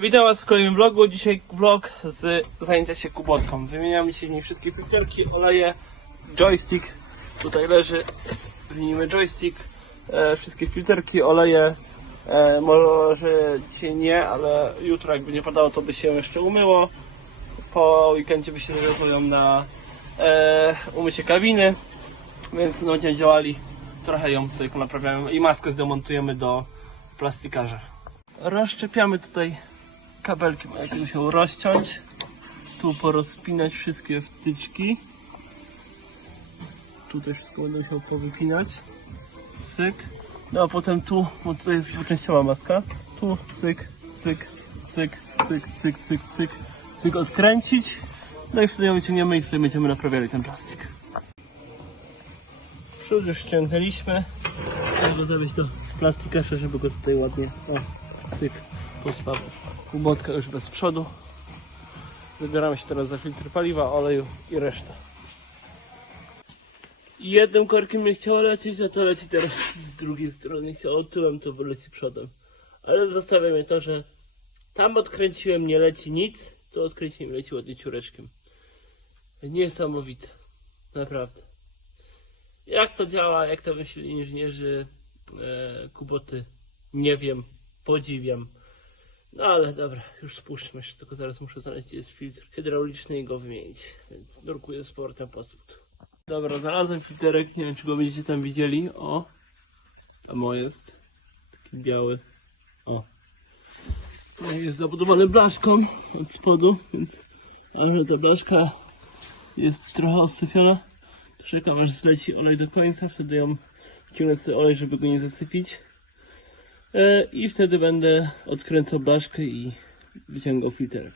Witam Was w kolejnym vlogu. Dzisiaj vlog z zajęcia się kubotką. Wymieniamy się w niej wszystkie filterki, oleje, joystick. Tutaj leży, wymienimy joystick, e, wszystkie filterki, oleje. E, może dzisiaj nie, ale jutro jakby nie padało, to by się jeszcze umyło. Po weekendzie by się zawiązują na e, umycie kabiny, więc no, będziemy działali. Trochę ją tutaj ponaprawiamy i maskę zdemontujemy do plastikarza. Rozszczepiamy tutaj kabelki, się musiał rozciąć. Tu porozpinać wszystkie wtyczki. Tutaj wszystko będę musiał powypinać. Cyk. No a potem tu, bo tutaj jest dwuczęściowa maska. Tu cyk, cyk, cyk, cyk, cyk, cyk, cyk, cyk odkręcić. No i wtedy ją wyciągniemy i wtedy będziemy naprawiali ten plastik. Przód już ściągnęliśmy. Trzeba go zawieźć do żeby go tutaj ładnie, o, cyk, pospawał. Kubotka już bez przodu. Zabieramy się teraz za filtr paliwa, oleju i resztę. Jednym korkiem nie chciało lecieć, a to leci teraz z drugiej strony. Chciało tyłem, to leci przodem. Ale zostawia mnie to, że tam odkręciłem, nie leci nic, to odkręciłem, leci ładnie ciureczkiem. Niesamowite. Naprawdę. Jak to działa, jak to myśleli inżynierzy e, Kuboty, nie wiem, podziwiam. No ale dobra, już spuszczmy jeszcze, tylko zaraz muszę znaleźć gdzie jest filtr hydrauliczny i go wymienić. Więc nurkuję z powrotem posód. Dobra, znalazłem filterek, nie wiem czy go będziecie tam widzieli. O, tam o jest. Taki biały. O. Tutaj jest zabudowany blaszką od spodu, więc ale ta blaszka jest trochę osyfiona. Czekam aż zleci olej do końca, wtedy ją wciągnę sobie olej, żeby go nie zasypić. E, I wtedy będę odkręcał blaszkę i wyciągał filterek.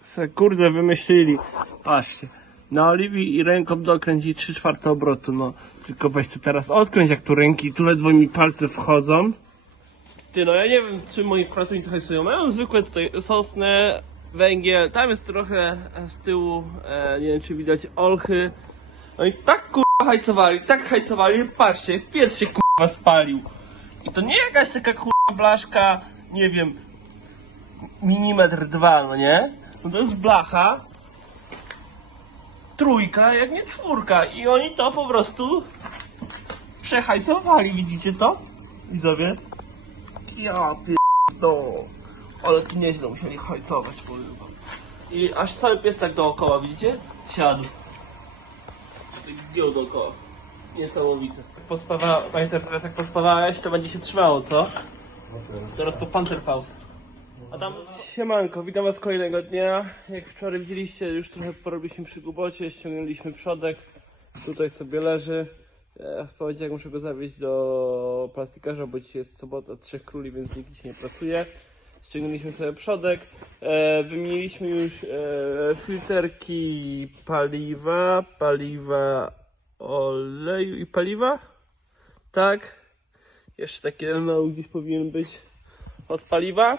Se kurde wymyślili. Patrzcie. Na oliwii i ręką dokręcić 3 czwarte obrotu. No, tylko weź tu teraz odkręć jak tu ręki, tu ledwo mi palce wchodzą. Ty no ja nie wiem czy moi pracownicy hajsują. Mają zwykłe tutaj sosnę, węgiel, tam jest trochę e, z tyłu, e, nie wiem czy widać olchy. No i tak kurwa hajcowali, tak hajcowali, patrzcie, piec się kurwa spalił. I to nie jakaś taka kurwa blaszka, nie wiem, milimetr dwa, no nie? No to jest blacha, trójka, jak nie czwórka. I oni to po prostu przehajcowali, widzicie to? Widzowie? Ja pierdolę. Ale tu nieźle musieli hajcować, powiem. I aż cały pies tak dookoła, widzicie? Siadł. Tak zdjął dookoła. Niesamowite. Pospawa... Państwo teraz jak pospawałeś, to będzie się trzymało, co? Teraz to Panterfaust. A tam... Siemanko, witam was kolejnego dnia. Jak wczoraj widzieliście, już trochę porobiliśmy przy gubocie, ściągnęliśmy przodek. Tutaj sobie leży. E, W poniedziałek muszę go zawieźć do plastikarza, bo dzisiaj jest sobota Trzech Króli, więc nikt dzisiaj nie pracuje. Ściągnęliśmy sobie przodek. E, wymieniliśmy już e, filterki paliwa, paliwa oleju i paliwa. Tak. Jeszcze taki mały gdzieś powinien być od paliwa.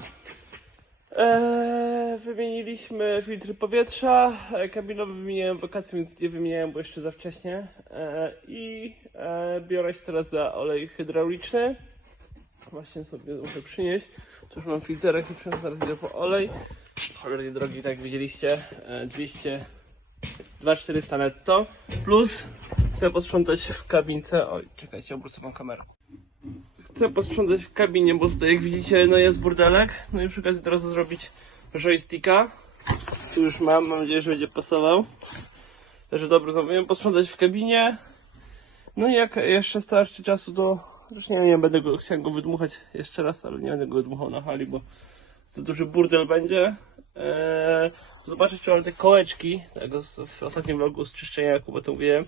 Eee, wymieniliśmy filtry powietrza. E, kabinowy wymieniłem wakacje, więc nie wymieniałem, bo jeszcze za wcześnie. E, I e, biorę się teraz za olej hydrauliczny. Właśnie sobie muszę przynieść. Tu już mam filterek i przyniosę zaraz idę po olej. Cholernie drogi, tak widzieliście. E, 200 2400 netto. Plus chcę posprzątać w kabince. Oj, czekajcie, obrócę wam kamerę. Chcę posprzątać w kabinie, bo tutaj jak widzicie, no jest burdelek. No i przy okazji teraz zrobić joysticka. Tu już mam, mam nadzieję, że będzie pasował. Także dobrze, zamówiłem posprzątać w kabinie. No i jak jeszcze starczy czasu do... Zresztą nie, nie będę go, chciałem go wydmuchać jeszcze raz, ale nie będę go wydmuchał na hali, bo za duży burdel będzie. Eee, zobaczyć, czy mam te kołeczki, tego z, w ostatnim vlogu z czyszczenia, jak to mówiłem.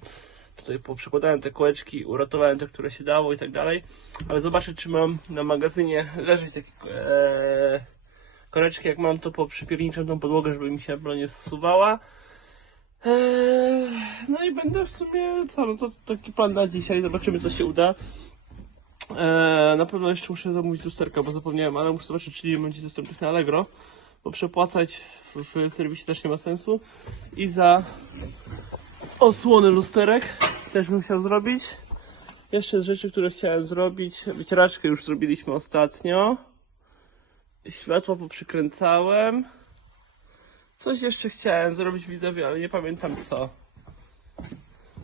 Tutaj poprzekładałem te kołeczki, uratowałem te, które się dało i tak dalej. Ale zobaczę, czy mam na magazynie leżeć takie eee, koreczki, jak mam to poprzypierniczę tą podłogę, żeby mi się broń nie zsuwała. Eee, no i będę w sumie, co, no to taki plan na dzisiaj, zobaczymy co się uda. Eee, na pewno jeszcze muszę zamówić lusterka, bo zapomniałem, ale muszę zobaczyć, czy nie będzie dostępnych na Allegro, bo przepłacać w, w serwisie też nie ma sensu. I za osłony lusterek też bym chciał zrobić. Jeszcze z rzeczy, które chciałem zrobić, wycieraczkę już zrobiliśmy ostatnio. Światło poprzykręcałem. Coś jeszcze chciałem zrobić widzowie, ale nie pamiętam co.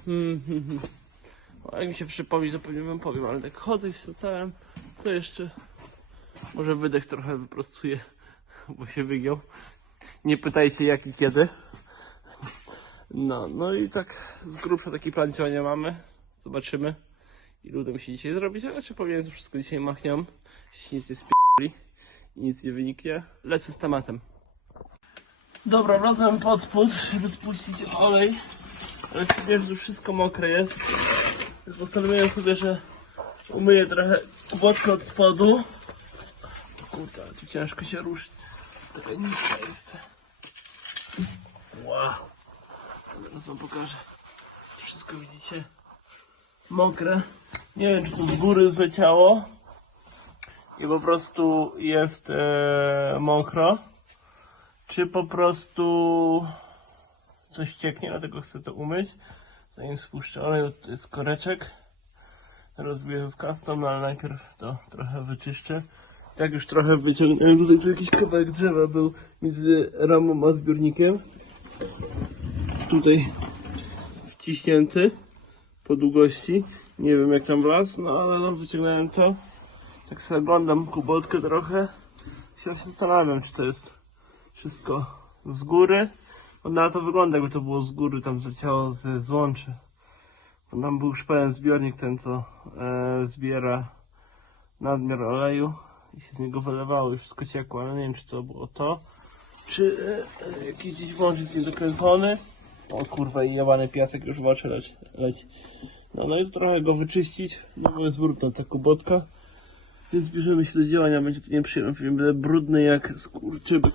Hmm, hmm, hmm. Jak mi się przypomni, to pewnie wam powiem, ale tak chodzę i zastanawiam, co jeszcze. Może wydech trochę wyprostuję, bo się wygiął. Nie pytajcie jak i kiedy. No, no i tak z grubsza taki plan działania mamy. Zobaczymy, ile uda mi się dzisiaj zrobić, ale czy powiem to wszystko dzisiaj machniam, jeśli nic nie spi***li i nic nie wyniknie. Lecę z tematem. Dobra, wlazłem pod spód, żeby spuścić olej, ale stwierdziłem, że wszystko mokre jest, więc postanowiłem sobie, że umyję trochę kubotkę od spodu. Kurde, tu ciężko się ruszyć. Taka niska jest. Wow. Zaraz wam pokażę. Wszystko widzicie mokre. Nie wiem, czy to z góry zleciało i po prostu jest e, mokro, czy po prostu coś cieknie, dlatego chcę to umyć. Zanim spuszczę olej, to jest koreczek. Rozbiję z kastą, no ale najpierw to trochę wyczyszczę. Tak już trochę wyciągnąłem. Tutaj tu jakiś kawałek drzewa był między ramą a zbiornikiem. Tutaj wciśnięty po długości. Nie wiem jak tam wlazł, no ale no, wyciągnąłem to. Tak sobie oglądam kubotkę trochę. I się zastanawiam, czy to jest wszystko z góry. Bo na to wygląda, jakby to było z góry, tam zleciało ze złączy. Bo tam był już pełen zbiornik, ten co e, zbiera nadmiar oleju i się z niego wylewało i wszystko ciekło, ale nie wiem, czy to było to, czy e, e, jakiś gdzieś włącz jest niedokręcony. O kurwa, jebany piasek już w oczy leci. No, no i trochę go wyczyścić, no bo jest brudna ta kubotka. Więc bierzemy się do działania, będzie to nieprzyjemne, będę brudny jak skurczybyk.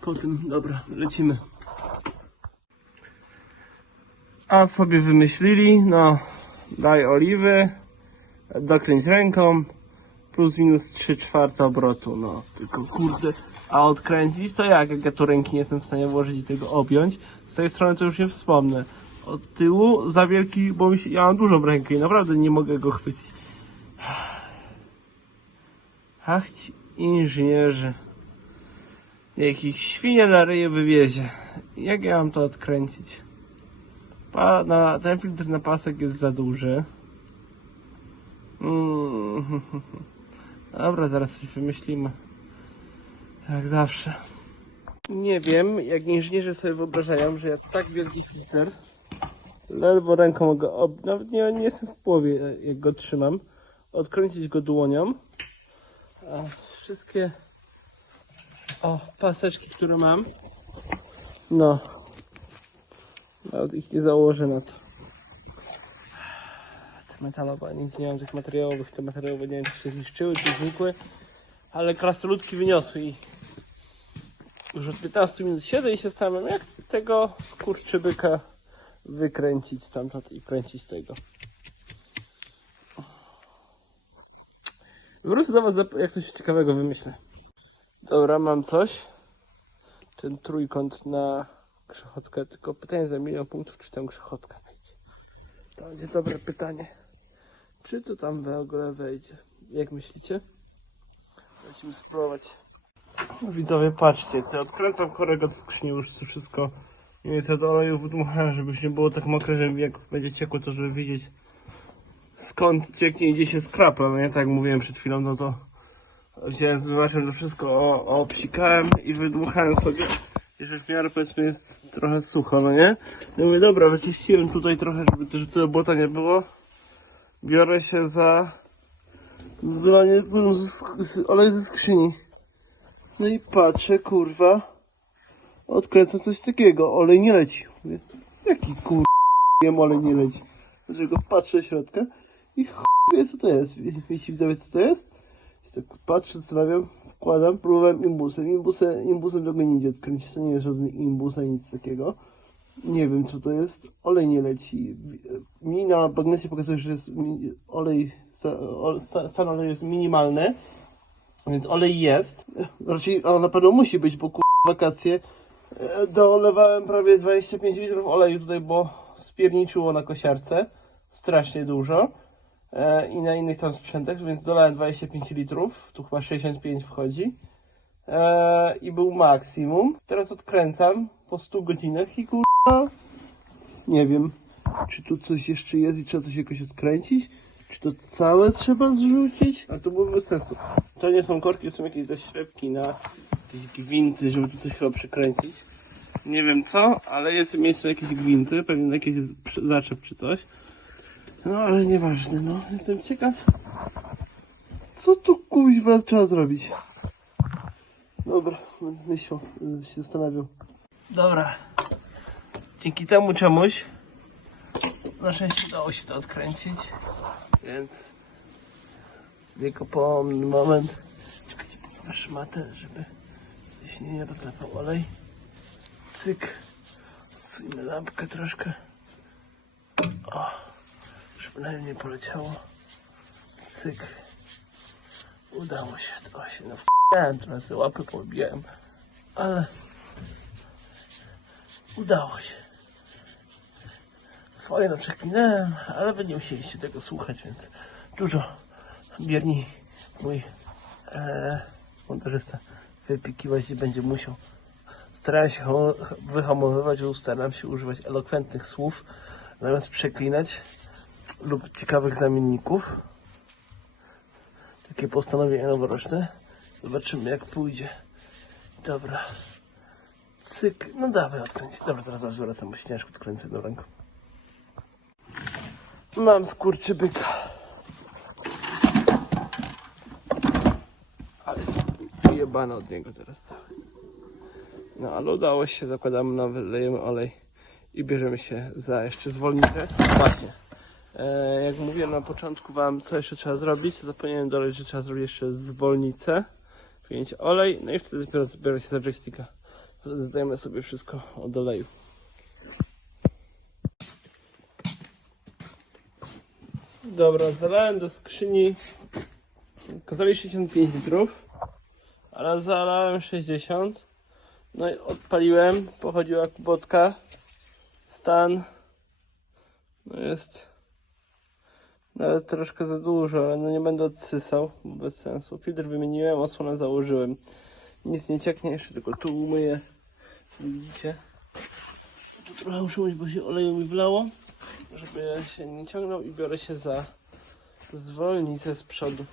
Po tym, dobra, lecimy. A sobie wymyślili, no, daj oliwy, dokręć ręką, plus minus 3 czwarte obrotu, no, tylko kurde, a odkręcić to jak, jak ja tu ręki nie jestem w stanie włożyć i tego objąć, z tej strony to już nie wspomnę, od tyłu za wielki, bo się, ja mam dużą rękę i naprawdę nie mogę go chwycić. Ach ci inżynierzy. Niech ich świnie na ryje wywiezie. Jak ja mam to odkręcić? Pa, na, ten filtr na pasek jest za duży. Mm. Dobra, zaraz coś wymyślimy. Jak zawsze. Nie wiem, jak inżynierzy sobie wyobrażają, że ja tak wielki filtr ledwo ręką mogę, ob... nawet nie, nie jestem w połowie, jak go trzymam, odkręcić go dłonią. A wszystkie o, paseczki, które mam, no, nawet ich nie założę na to. Te metalowe, nic nie mam tych materiałowych, te materiałowe nie wiem, czy się zniszczyły, czy znikły, ale krasnoludki wyniosły i już od 15 minut siedzę i się zastanawiam, jak tego kurczybyka wykręcić stamtąd i kręcić tego. Wrócę do was, jak coś ciekawego wymyślę. Dobra, mam coś. Ten trójkąt na grzechotkę, tylko pytanie za milion punktów, czy tam grzechotka wejdzie. To będzie dobre pytanie. Czy to tam w ogóle wejdzie? Jak myślicie? Musimy spróbować. No, Widzowie, patrzcie, ty odkręcam korek od skrzyni, już to wszystko nie jest od oleju wydmuchane, żeby już nie było tak mokre, że jak będzie ciekło, to żeby wiedzieć skąd cieknie i gdzie się skrapa. No ja tak jak mówiłem przed chwilą, no to wziąłem zmywaczem to wszystko o, obsikałem i wydmuchałem sobie. Jeżeli w miarę powiedzmy jest trochę sucho, no nie? No mówię, dobra, wyczyściłem tutaj trochę, żeby też tyle błota nie było. Biorę się za zlanie płynu z, oleju ze skrzyni. No i patrzę, kurwa, odkręcam coś takiego, olej nie leci. Mówię, jaki kur... wiem, olej nie leci. Dlatego patrzę do środka i chuj wie co to jest. Wiecie widzowie co to jest? I tak patrzę, zastanawiam, wkładam, próbowałem imbusem. Imbusem, imbusem tego nie idzie odkręcić, to nie jest żaden imbus ani nic takiego. Nie wiem co to jest. Olej nie leci. Mi na bagnecie pokazuje, że jest olej, stan oleju jest minimalny. Więc olej jest. Raczej on na pewno musi być, bo kur... wakacje. E, Dolewałem prawie 25 litrów oleju tutaj, bo spierniczyło na kosiarce. Strasznie dużo. E, I na innych tam sprzętach, więc dolałem 25 litrów. Tu chyba 65 wchodzi. e, i był maksimum. Teraz odkręcam po 100 godzinach i kurwa nie wiem, czy tu coś jeszcze jest i trzeba coś jakoś odkręcić? Czy to całe trzeba zrzucić? A to byłoby sensu. To nie są korki, są jakieś zaślepki na jakieś gwinty, żeby tu coś chyba przykręcić. Nie wiem co, ale jest miejsce jakieś gwinty, pewnie jakieś przy- zaczep czy coś. No ale nieważne, no. Jestem ciekaw, co tu kuźwa trzeba zrobić. Dobra, myślał, się zastanawiał. Dobra. Dzięki temu czemuś na szczęście udało się to odkręcić, więc wiekopomny moment. Czekajcie, poproszę szmatę, żeby gdzieś nie rozlepał olej. Cyk. Odsujmy lampkę troszkę. O, żeby na nie poleciało. Cyk. Udało się. To się no w***ałem, teraz łapy pobijałem. Ale udało się. Swoje no przeklinałem, ale wy nie musieliście tego słuchać, więc dużo bierni mój e, montażysta wypikiwać nie będzie musiał. Starałem się hamo- wyhamowywać, bo staram się używać elokwentnych słów zamiast przeklinać lub ciekawych zamienników. Takie postanowienie noworoczne. Zobaczymy jak pójdzie. Dobra. Cyk. No dawaj odkręcić. Dobra, zaraz, zaraz wracam, bo śnieżku odkręcę jedną ręką. Mam skurczybyka. Ale jest wyjebana od niego teraz cały. No ale udało się, zakładamy nowy, lejemy olej i bierzemy się za jeszcze zwolnicę. Właśnie. E, jak mówiłem na początku wam, co jeszcze trzeba zrobić, to zapomniałem że trzeba zrobić jeszcze zwolnicę, wyjąć olej, no i wtedy dopiero zabiorę się za joysticka. Zdajemy sobie wszystko od oleju. Dobra, zalałem do skrzyni kazali 65 litrów, ale zalałem 60. No i odpaliłem, pochodziła kubotka. Stan no jest nawet troszkę za dużo, ale no nie będę odsysał, bo bez sensu. Filtr wymieniłem, osłonę założyłem. Nic nie cieknie, jeszcze tylko tu umyję. Widzicie? Tu trochę muszę umyć, bo się oleju mi wlało, żeby się nie ciągnął i biorę się za zwolnicę z przodu.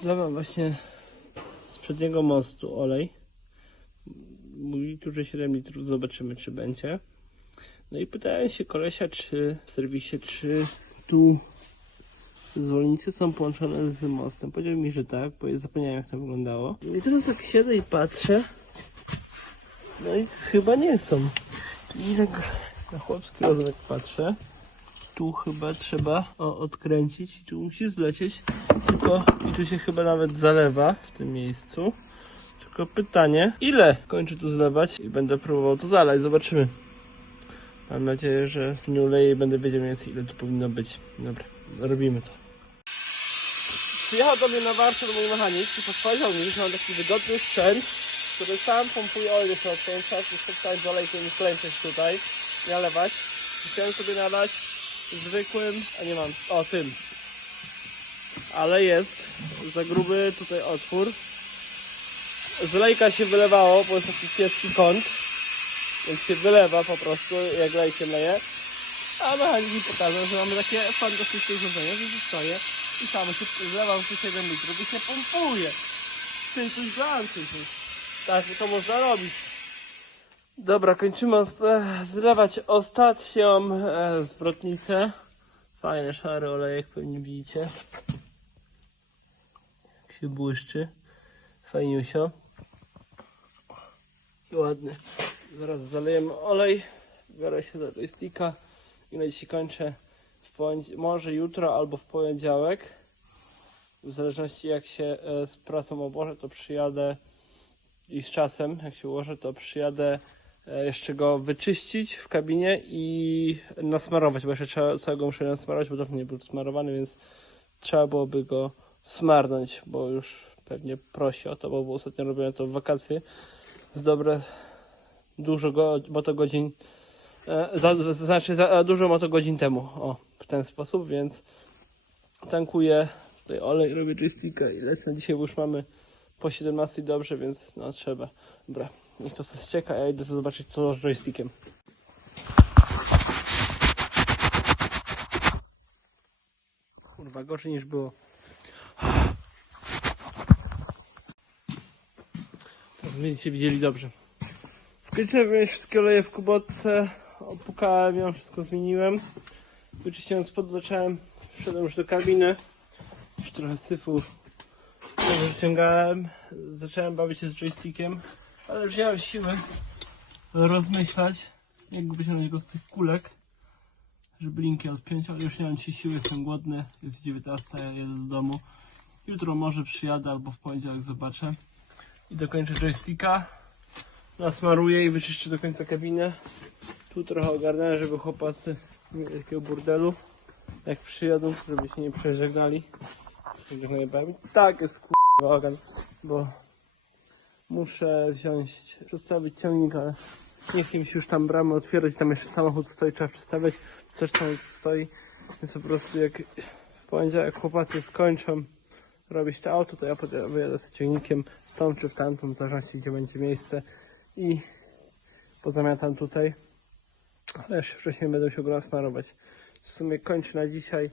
Zlewam właśnie z przedniego mostu olej. Mówi tu, że 7 litrów, zobaczymy czy będzie. No i pytałem się kolesia, czy w serwisie, czy tu zwolnice są połączone z mostem. Powiedział mi, że tak, bo ja zapomniałem jak to wyglądało. I teraz jak siedzę i patrzę, no i chyba nie są. I tak na chłopski rozum jak patrzę, tu chyba trzeba o, odkręcić i tu musi zlecieć. Tylko i tu się chyba nawet zalewa w tym miejscu. Tylko pytanie, ile kończy tu zlewać i będę próbował to zalać, zobaczymy. Mam nadzieję, że nie uleję i będę wiedział więcej ile tu powinno być. Dobra, robimy to. Przyjechał do mnie na warsztat mój mechanik i podpowiedział mi, że mam taki wygodny sprzęt, który sam pompuje olej środka, więc trzeba się spotkać z olejkiem i wklęczeć tutaj, nalewać. Chciałem sobie nalać zwykłym, a nie mam, o tym. Ale jest za gruby tutaj otwór. Z lejka się wylewało, bo jest taki kiepski kąt, więc się wylewa po prostu, jak lejkiem leje. A mechanik mi pokazał, że mamy takie fantastyczne urządzenie, że zostaje i samo się zlewa w 7 litrów i się pompuje. Ty, coś glancy Tak, to można robić. Dobra, kończymy e, zlewać ostatnią e, zwrotnicę. Fajny szary olejek, pewnie widzicie. Jak się błyszczy. Fajniusio. Ładny. Zaraz zalejemy olej. Biorę się za joysticka i na dzisiaj kończę. Może jutro albo w poniedziałek. W zależności jak się e, z pracą obłożę, to przyjadę i z czasem, jak się ułożę, to przyjadę jeszcze go wyczyścić w kabinie i nasmarować, bo jeszcze trzeba, całego muszę nasmarować, bo dawno nie był smarowany, więc trzeba byłoby go smarnąć, bo już pewnie prosi o to, bo ostatnio robione to w wakacje. Z dobre dużo go, motogodzin, e, za, za, znaczy za, dużo motogodzin temu, o, w ten sposób, więc tankuję tutaj olej, robię joysticka i lecę dzisiaj, już mamy po 17 dobrze, więc no trzeba. Dobra, niech to się ścieka, a ja idę zobaczyć co z joystickiem. Kurwa, gorzej niż było. Będziecie widzieli dobrze. Skończyłem wymienić wszystkie oleje w kubotce, opukałem ją, wszystko zmieniłem. Wyczyściłem spod, zacząłem, wszedłem już do kabiny. Już trochę syfu wyciągałem, zacząłem bawić się z joystickiem, ale już nie mam siły rozmyślać, jak wyciągnąć z tych kulek, żeby linki odpiąć, ale już nie mam dzisiaj siły, jestem głodny, jest 19, ja jedę do domu. Jutro może przyjadę albo w poniedziałek zobaczę. I dokończę joysticka, nasmaruję i wyczyszczę do końca kabinę. Tu trochę ogarnąłem, żeby chłopacy nie mieli takiego burdelu, jak przyjadą, żeby się nie przeżegnali. Tak, jest kurwa ogan, bo muszę wziąć, przestawić ciągnik, ale nie chcę się już tam bramy otwierać, tam jeszcze samochód stoi, trzeba przestawiać, też samochód stoi, więc po prostu jak w poniedziałek chłopacy skończą robić to auto, to ja wyjadę z ciągnikiem w tą czy w tamtą, w gdzie będzie miejsce i pozamiatam tutaj, ale jeszcze wcześniej będę musiał go nasmarować. W sumie kończę na dzisiaj.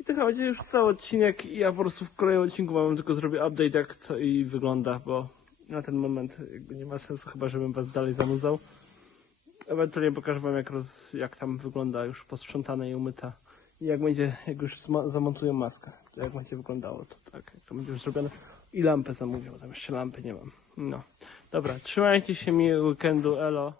I to chyba będzie już cały odcinek i ja po prostu w kolejnym odcinku wam tylko zrobię update jak co i wygląda, bo na ten moment nie ma sensu chyba, żebym was dalej zanudzał. Ewentualnie pokażę wam jak, roz, jak tam wygląda już posprzątane i umyta. I jak będzie, jak już zamontuję maskę, to jak będzie wyglądało, to tak, jak to będzie już zrobione. I lampę zamówię, bo tam jeszcze lampy nie mam. No. Dobra, trzymajcie się miłego weekendu, elo.